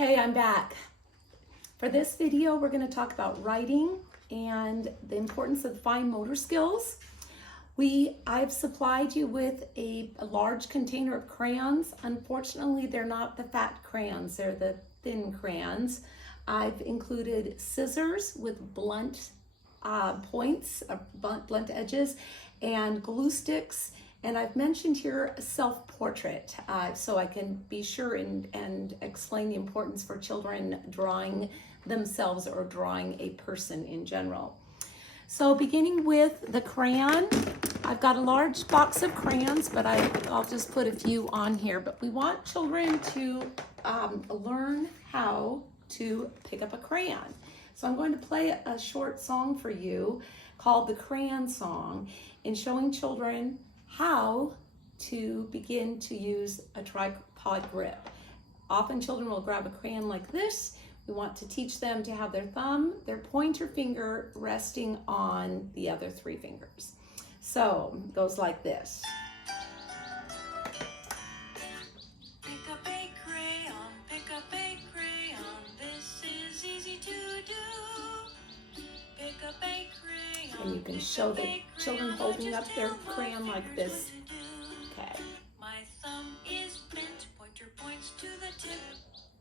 Okay, I'm back. For this video, we're going to talk about writing and the importance of fine motor skills. I've supplied you with a large container of crayons. Unfortunately, they're not the fat crayons, they're the thin crayons. I've included scissors with blunt points, blunt edges, and glue sticks. And I've mentioned here a self-portrait, so I can be sure and explain the importance for children drawing themselves or drawing a person in general. So beginning with the crayon, I've got a large box of crayons, but I'll just put a few on here. But we want children to learn how to pick up a crayon. So I'm going to play a short song for you called the Crayon Song in showing children how to begin to use a tripod grip. Often children will grab a crayon like this. We want to teach them to have their thumb, their pointer finger resting on the other three fingers. So it goes like this. Pick up a crayon, this is easy to do. Pick up a crayon. And you can show the children holding up their crayon like this. Okay. My thumb is bent, pointer points to the tip.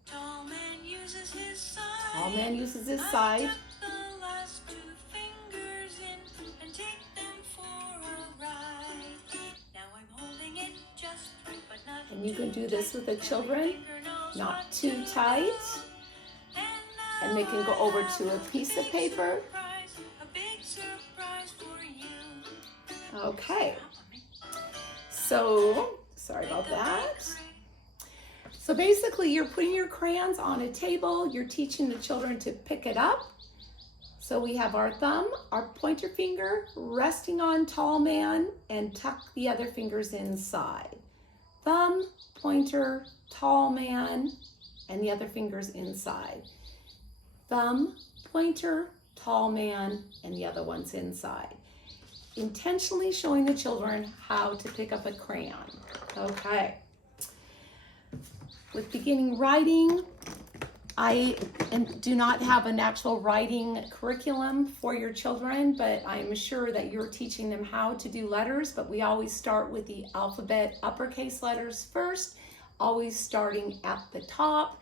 Tall man uses his side. Tall man uses his side. I tuck the last two fingers in and take them for a ride. Now I'm holding it just right, but not And you can too do this tight. with the children, not too Tight. tight. And they can go over to a piece of paper. A big surprise for you. Okay. So, sorry about that. So basically you're putting your crayons on a table, you're teaching the children to pick it up. So we have our thumb, our pointer finger resting on tall man, and tuck the other fingers inside. Thumb, pointer, tall man, and the other fingers inside. Thumb, pointer, tall man, and the other ones inside. Intentionally showing the children how to pick up a crayon. Okay. With beginning writing, I do not have an actual writing curriculum for your children, but I'm sure that you're teaching them how to do letters, but we always start with the alphabet uppercase letters first, always starting at the top,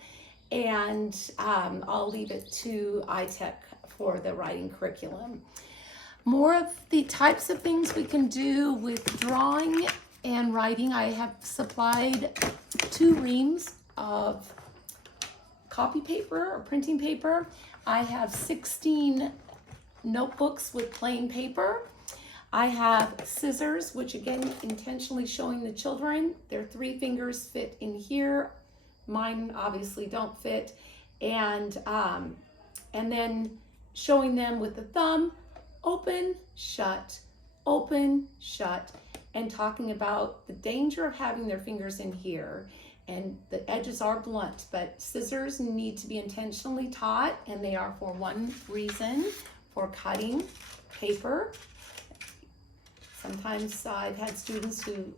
and I'll leave it to iTech for the writing curriculum. More of the types of things we can do with drawing and writing, I have supplied 2 reams of copy paper or printing paper. I have 16 notebooks with plain paper. I have scissors, which again, intentionally showing the children, their 3 fingers fit in here. Mine obviously don't fit. And then showing them with the thumb, open, shut, and talking about the danger of having their fingers in here. And the edges are blunt, but scissors need to be intentionally taught, and they are for one reason, for cutting paper. Sometimes I've had students who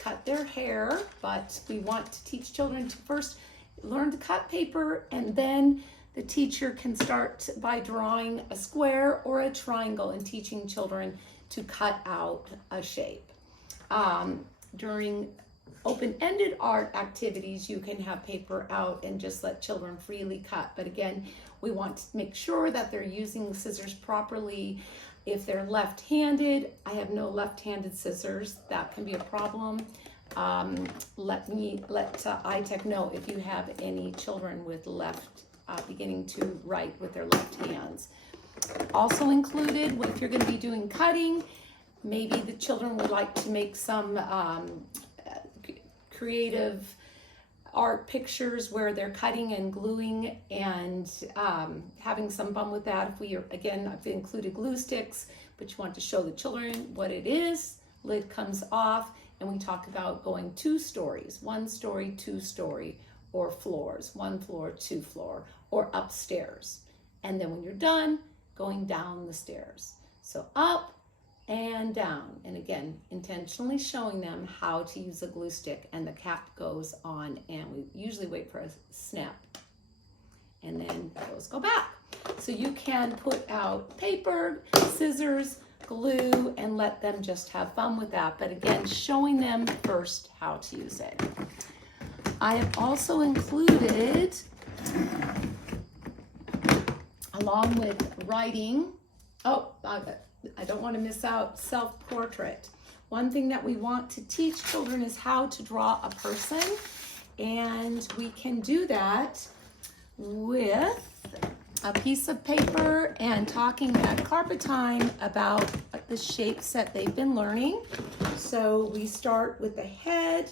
cut their hair, but we want to teach children to first learn to cut paper, and then the teacher can start by drawing a square or a triangle and teaching children to cut out a shape. During open-ended art activities, you can have paper out and just let children freely cut. But again, we want to make sure that they're using scissors properly. If they're left-handed, I have no left-handed scissors. That can be a problem. Let iTech know if you have any children with beginning to write with their left hands. Also included, if you're going to be doing cutting, maybe the children would like to make some creative art pictures where they're cutting and gluing and having some fun with that. I've included glue sticks, but you want to show the children what it is. Lid comes off, and we talk about going 2 stories, 1 story, 2 story, or floors, 1 floor, 2 floor, or upstairs. And then when you're done, going down the stairs. So up and down. And again, intentionally showing them how to use a glue stick, and the cap goes on, and we usually wait for a snap and then those go back. So you can put out paper, scissors, glue, and let them just have fun with that. But again, showing them first how to use it. I have also included, along with writing, I don't want to miss out self-portrait. One thing that we want to teach children is how to draw a person, and we can do that with a piece of paper and talking at carpet time about the shapes that they've been learning. So we start with the head.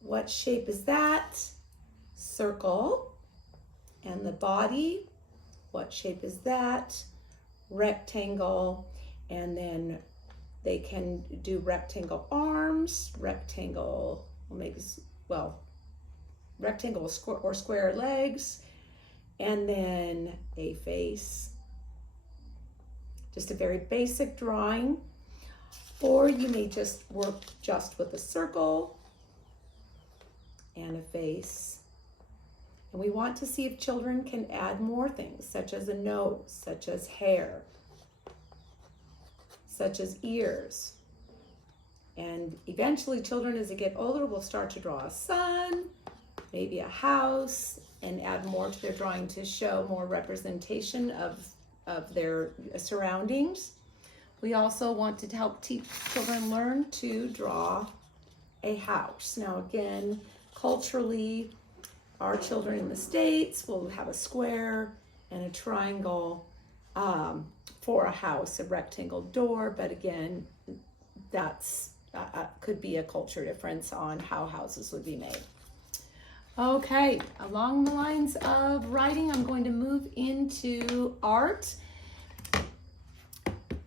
What shape is that? Circle. And the body, what shape is that? Rectangle. And then they can do rectangle arms, rectangle, rectangle or square legs, and then a face. Just a very basic drawing. Or you may just work just with a circle and a face. And we want to see if children can add more things, such as a nose, such as hair, such as ears. And eventually children, as they get older, will start to draw a sun, maybe a house, and add more to their drawing to show more representation of their surroundings. We also want to help teach children learn to draw a house. Now again, culturally, our children in the States will have a square and a triangle for a house, a rectangle door, but again, that's could be a culture difference on how houses would be made. Okay, along the lines of writing, I'm going to move into art.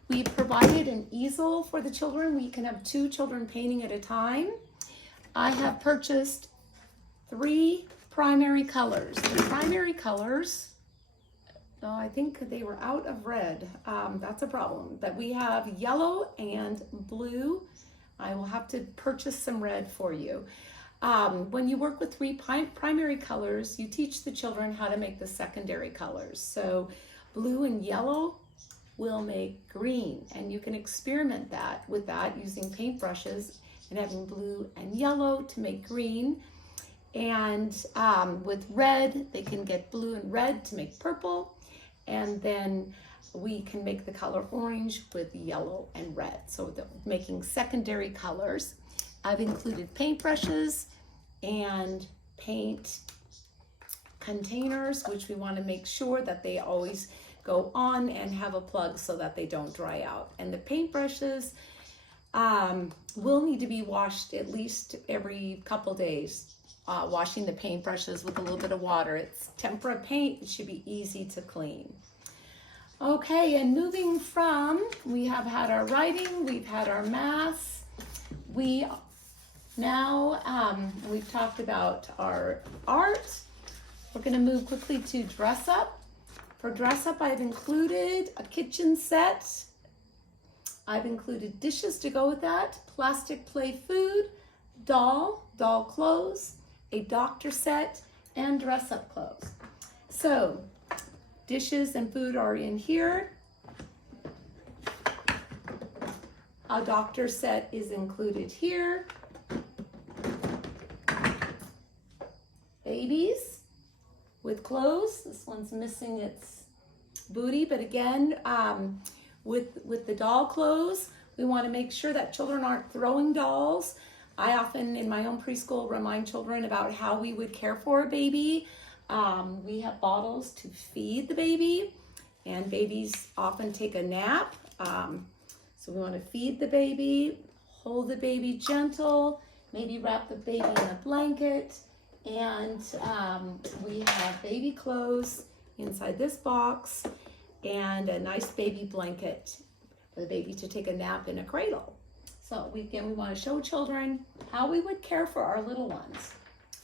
We provided an easel for the children. We can have 2 children painting at a time. I have purchased 3 primary colors. The primary colors, I think they were out of red. That's a problem. But we have yellow and blue. I will have to purchase some red for you. When you work with 3 primary colors, you teach the children how to make the secondary colors. So blue and yellow will make green, and you can experiment with that using paintbrushes and having blue and yellow to make green. And with red, they can get blue and red to make purple. And then we can make the color orange with yellow and red. So making secondary colors. I've included paintbrushes and paint containers, which we want to make sure that they always go on and have a plug so that they don't dry out. And the paintbrushes will need to be washed at least every couple days. Washing the paintbrushes with a little bit of water. It's tempera paint, it should be easy to clean. Okay, and moving from, we have had our writing, we've had our math. We've talked about our art. We're gonna move quickly to dress up. For dress up, I've included a kitchen set. I've included dishes to go with that, plastic play food, doll clothes, a doctor set, and dress up clothes. So dishes and food are in here. A doctor set is included here. Babies with clothes. This one's missing its booty, but again, with the doll clothes, we want to make sure that children aren't throwing dolls. I often, in my own preschool, remind children about how we would care for a baby. We have bottles to feed the baby, and babies often take a nap. So we want to feed the baby, hold the baby gentle, maybe wrap the baby in a blanket, and we have baby clothes inside this box and a nice baby blanket for the baby to take a nap in a cradle. So we want to show children how we would care for our little ones.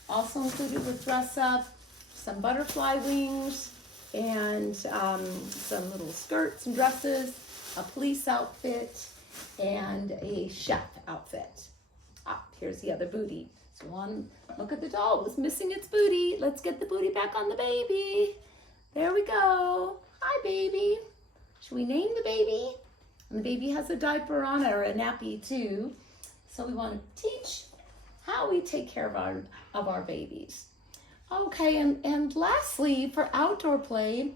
Also included with dress up, some butterfly wings, and some little skirts and dresses, a police outfit, and a chef outfit. Here's the other booty. Look at the doll. It's missing its booty. Let's get the booty back on the baby. There we go. Hi, baby. Should we name the baby? And the baby has a diaper on, or a nappy too. So we want to teach how we take care of our babies. Okay, and lastly, for outdoor play,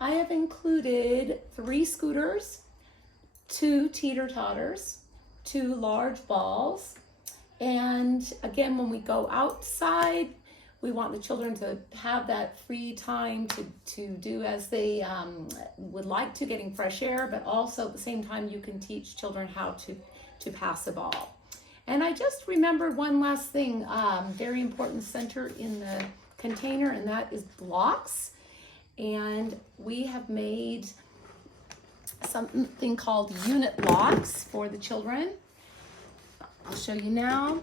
I have included 3 scooters, 2 teeter-totters, 2 large balls. And again, when we go outside, we want the children to have that free time to do as they would like to, getting fresh air, but also at the same time you can teach children how to pass a ball. And I just remembered one last thing, very important center in the container, and that is blocks. And we have made something called unit blocks for the children. I'll show you now.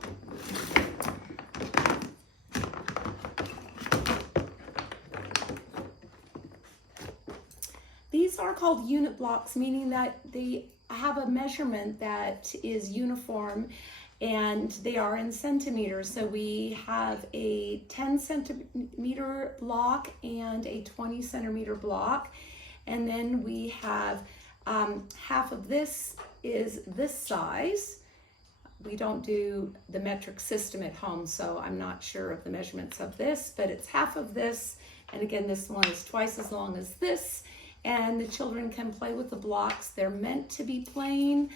These are called unit blocks, meaning that they have a measurement that is uniform, and they are in centimeters. So we have a 10 centimeter block and a 20 centimeter block. And then we have half of this is this size. We don't do the metric system at home, so I'm not sure of the measurements of this, but it's half of this. And again, this one is twice as long as this. And the children can play with the blocks. They're meant to be plain.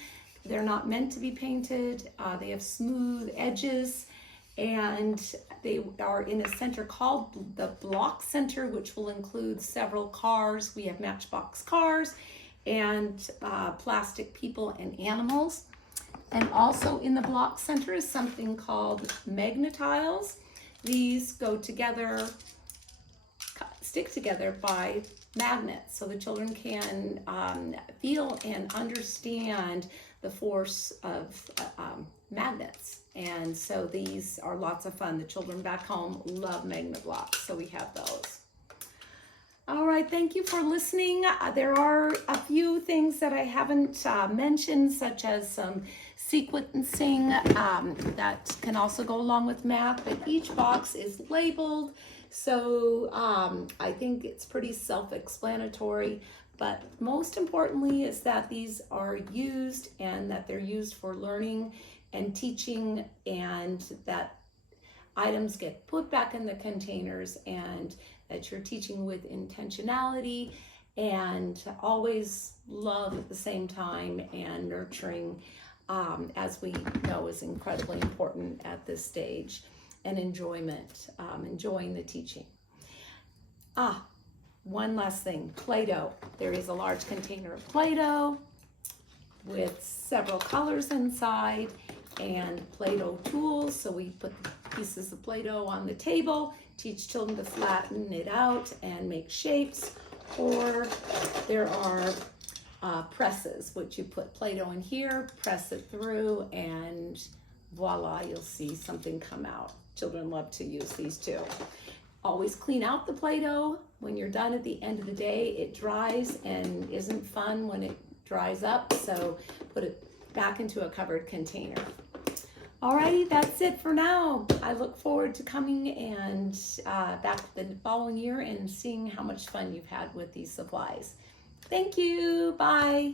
They're not meant to be painted. They have smooth edges, and they are in a center called the block center, which will include several cars. We have Matchbox cars and plastic people and animals. And also in the block center is something called magnetiles. These go together, stick together by magnets, so the children can feel and understand the force of magnets. And so these are lots of fun. The children back home love magnet blocks, so we have those. All right, thank you for listening. There are a few things that I haven't mentioned, such as some sequencing that can also go along with math, but each box is labeled. So I think it's pretty self-explanatory, but most importantly is that these are used, and that they're used for learning and teaching, and that items get put back in the containers, and that you're teaching with intentionality and always love at the same time, and nurturing, as we know is incredibly important at this stage, and enjoyment, enjoying the teaching. One last thing, Play-Doh. There is a large container of Play-Doh with several colors inside, and Play-Doh tools. So we put pieces of Play-Doh on the table, teach children to flatten it out and make shapes. Or there are presses, which you put Play-Doh in here, press it through, and voila, you'll see something come out. Children love to use these too. Always clean out the Play-Doh when you're done at the end of the day. It dries and isn't fun when it dries up, so put it back into a covered container. Alrighty, that's it for now. I look forward to coming and back the following year and seeing how much fun you've had with these supplies. Thank you, bye.